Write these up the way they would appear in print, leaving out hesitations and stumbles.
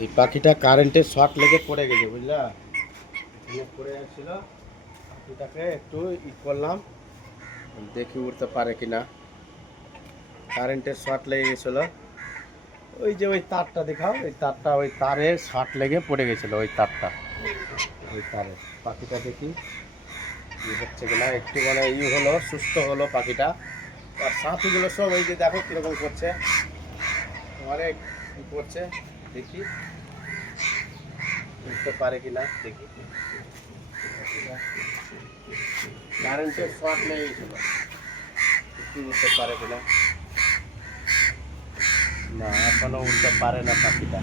এই পাখিটা কারেন্টের শর্ট লেগে পড়ে গেছে, বুঝলা? এখানে পড়ে যাচ্ছিল, পাখিটাকে একটু করলাম, দেখি উঠতে পারে কিনা। কারেন্টের শর্ট লেগে গেছিল, ওই যে ওই তারটা দেখাও, ওই তারটা, ওই তারে শর্ট লেগে পড়ে গেছিলো, ওই তারটা, ওই তারে। পাখিটা দেখি কি হচ্ছে কিনা, একটু মানে হলো, সুস্থ হলো পাখিটা। আর সাথীগুলো সব ওই যে দেখো কিরকম করছে, অনেক কি করছে, দেখি উঠতে পারে কিনা, দেখি। কারেন্টের শর্ট লেগে গেছিল, কি উঠতে পারে কিনা। না, এখনো উঠতে পারে না পাখিটা,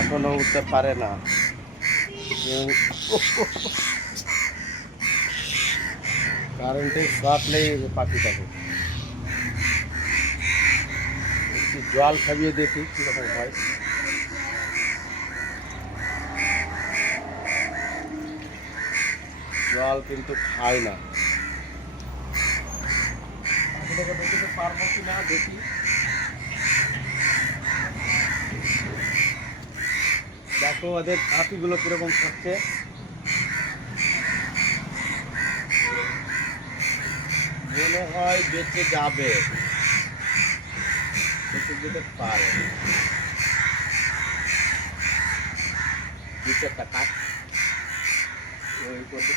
এখনো উঠতে পারে না। কারেন্টের শর্ট লেগে গেছে পাখিটাকে। একটু জল খাইয়ে দেখি কীরকম হয়। জল কিন্তু খায় না। পাখিটাকে দেখতে পারবো কি না দেখি। দেখো ওদের ছাতিগুলো কিরকম করছে, মনে হয় বেঁচে যাবে, বেঁচে যেতে পারে। নিচে একটা কাঠ ওই করবে,